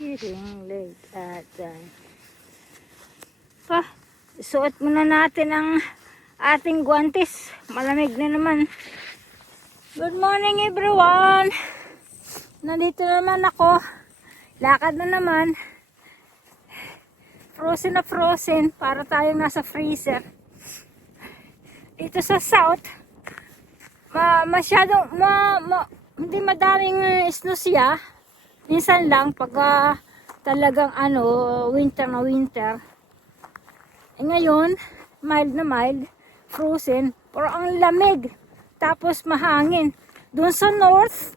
getting late at time. Pa, suot muna natin ang ating guantes. Malamig na naman. Good morning everyone! Nandito naman ako. Lakad na naman. Frozen na frozen para tayong nasa freezer. Dito sa south, ma masyadong ma, ma, hindi madaming uh, snow siya. Minsan lang pag ah, talagang ano, winter na winter. Eh, ngayon, mild na mild, frozen, pero ang lamig. Tapos mahangin. Doon sa north,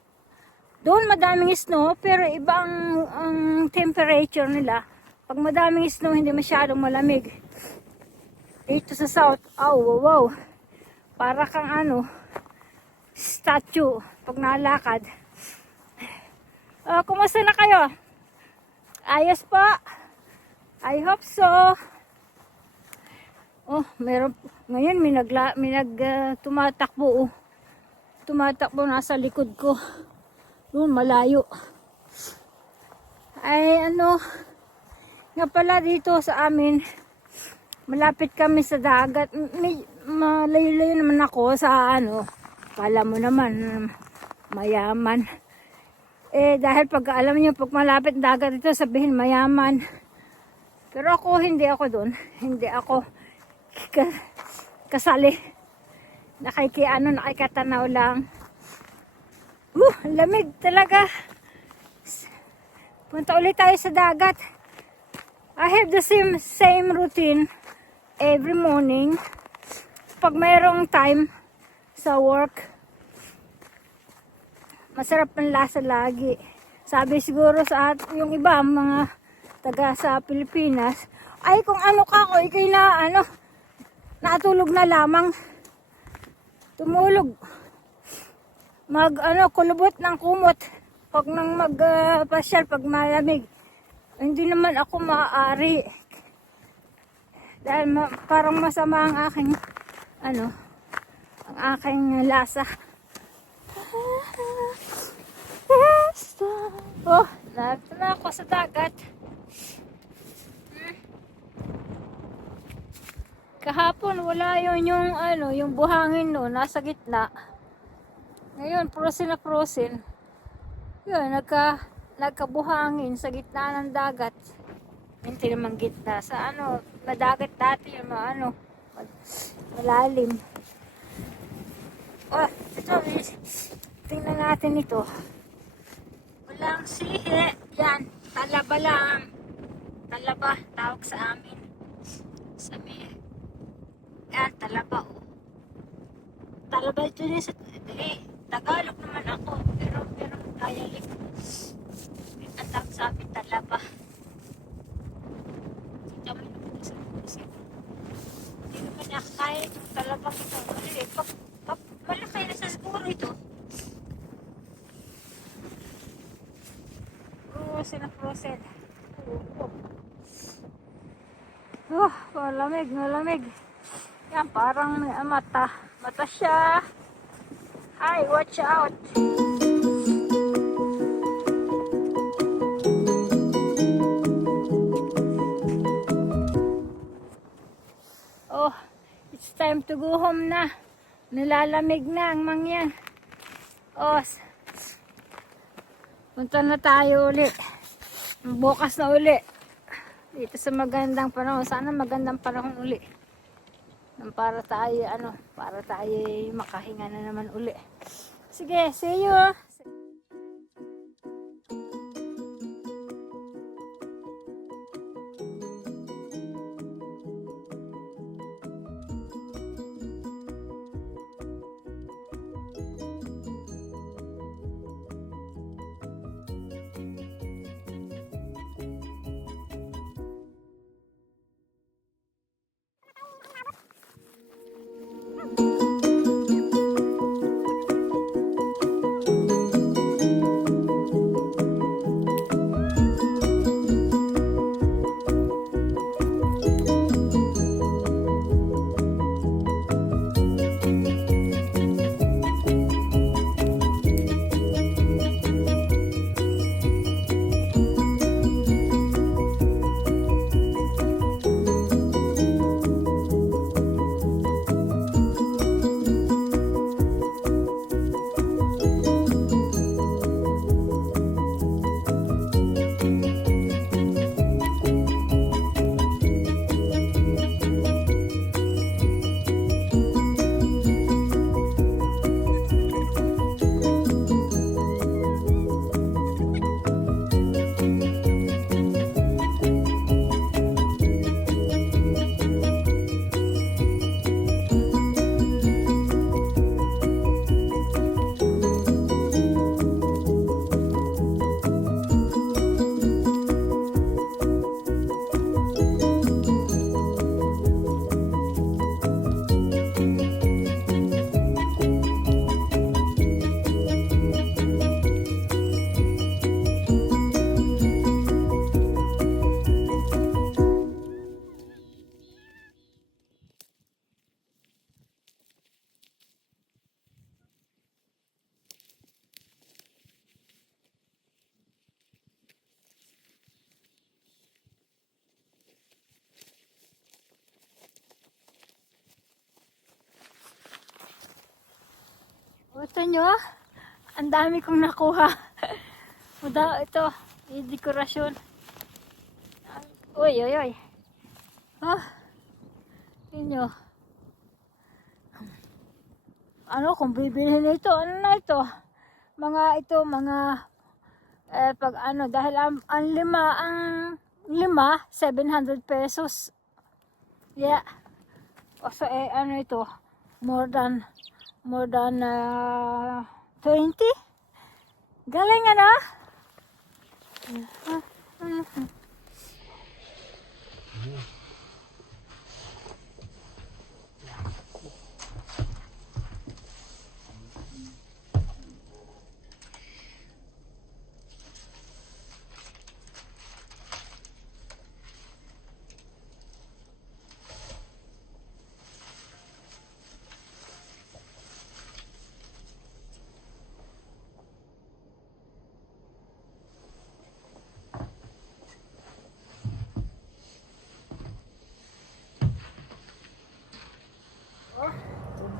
doon madaming snow, pero iba ang, ang temperature nila. Pag madaming snow, hindi masyadong malamig. Dito sa south, oh, wow, wow. Para kang ano, statue pag nalakad. Uh, kumusta na kayo? Ayos pa? I hope so. Oh, meron ngayon may nagla, may nag ah, tumatakbo oh. Tumatakbo nasa likod ko. Doon malayo. Ay ano, nga pala dito sa amin, malapit kami sa dagat. May, malayo-layo naman ako sa ano, kala mo naman, mayaman. Eh, dahil pag alam niyo, pag malapit dagat ito, sabihin mayaman. Pero ako, hindi ako doon. Hindi ako ka- kasali. Nakiki, ano, nakikatanaw lang. Uh, lamig talaga. Punta ulit tayo sa dagat. I have the same, same routine every morning. Pag mayroong time sa work, masarap ang lasa lagi. Sabi siguro sa at- yung iba, mga taga sa Pilipinas, ay kung ano ka ko, ikay na ano, natulog na lamang. Tumulog. Mag ano, kulubot ng kumot. Pag nang magpasyal, pag malamig. Hindi naman ako maaari. Dahil ma- parang masama ang aking ano, ang aking lasa. Oh, narito na ako sa dagat. Kahapon wala yun yung ano, yung buhangin no, nasa gitna. Ngayon, frozen na frozen. Yun, nagka, nagkabuhangin sa gitna ng dagat. Hindi naman gitna. Sa ano, madagat dati yung mga ano, mal- malalim. Oh, ito, tingnan natin ito. Walang sihi. Yan, talaba lang. Talaba, tawag sa amin. Sa may, yan, talaba, oh. Talaba ito din sa, eh, Tagalog naman ako, pero, pero, dialect. Ang tawag sa amin, talaba. Kita mo yung sa. Hindi naman nakakaya talabang ito. Ano eh, pap, pap, malaki na sa siguro ito. Frozen. Oh, malamig, malamig. Yan, parang may mata. Mata siya. Hi, watch out. Oh, it's time to go home na. Nilalamig na ang mangyan. Oh, punta na tayo uli. Bukas na uli. Dito sa magandang panahon. Sana magandang panahon uli. Para tayo, ano, para tayo makahinga na naman uli. Sige, see you. Ito nyo, ang dami kong nakuha. Muda, ito, yung dekorasyon. Uy, uy, uy. Ah, yun nyo. Ano, kung bibilhin ito, ano na ito? Mga ito, mga, eh, pag ano, dahil ang, ang lima, ang lima, 700 pesos. Yeah. O so, eh, ano ito? More than, more than uh, 20? Galing ano? Oh,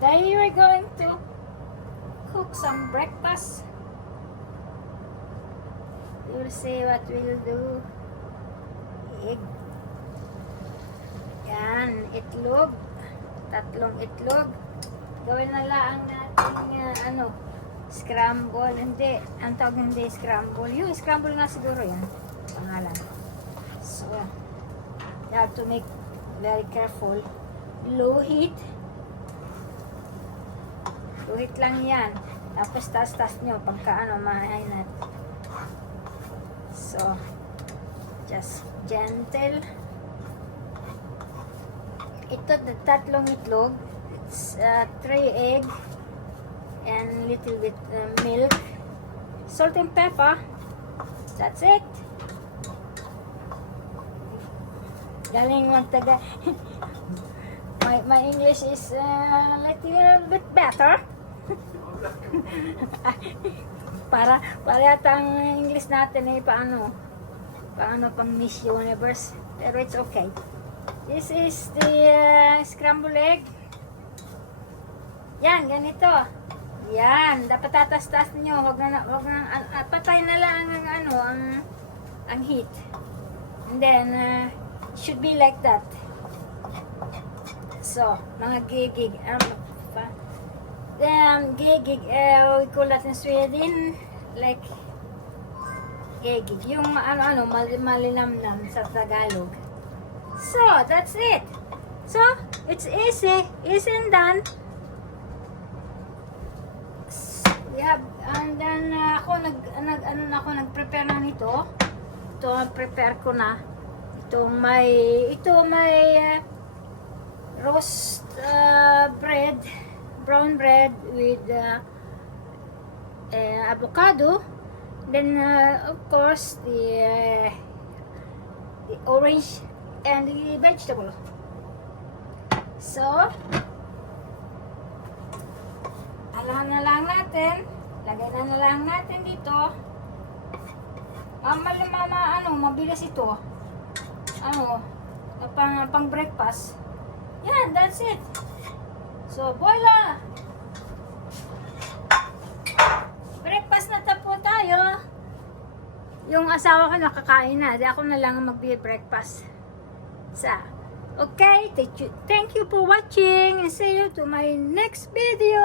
today we're going to cook some breakfast. You'll see what we'll do. Egg. Yan, itlog. Tatlong itlog. Gawin na lang natin uh, ano, scramble. Hindi, ang tawag hindi scramble. Yung scramble nga siguro yan. Pangalan. So, you have to make very careful. Low heat. Luhit lang yan. Tapos tas-tas nyo pagka ano, mainit. So, just gentle. Ito, tatlong itlog. It's uh, three egg and little bit uh, milk. Salt and pepper. That's it. Galing magtaga. my, my English is uh, a little bit better. para para yata ang English natin ay paano paano pang Miss Universe. Pero it's okay. This is the uh, scrambled egg. Yan ganito. Yan dapat tatas-tas nyo. Wag na wag na ah, patay na lang ang ano ang ang heat. And then uh, should be like that. So mga gigig ano pa Then, gegig, eh, we call that in Sweden, like, gegig. Yung ano-ano, mal malinamnam sa Tagalog. So, that's it. So, it's easy. Easy and done. We have, and then, uh, ako, nag, nag, ano na ako, nag-prepare na nito. Ito, prepare ko na. Ito may, ito may, uh, roast uh, brown bread with uh, uh, avocado. Then, uh, of course, the, uh, the orange and the vegetable. So, alahan na lang natin. Lagay na na lang natin dito. Ah, mal, mama, ano, mabilis ito. Ano, pang, pang breakfast. Yan, that's it. So, voila! Breakfast na tapo tayo. Yung asawa ko nakakain na. Di ako na lang ang mag-breakfast. Sa. Okay, thank you, thank you for watching and see you to my next video.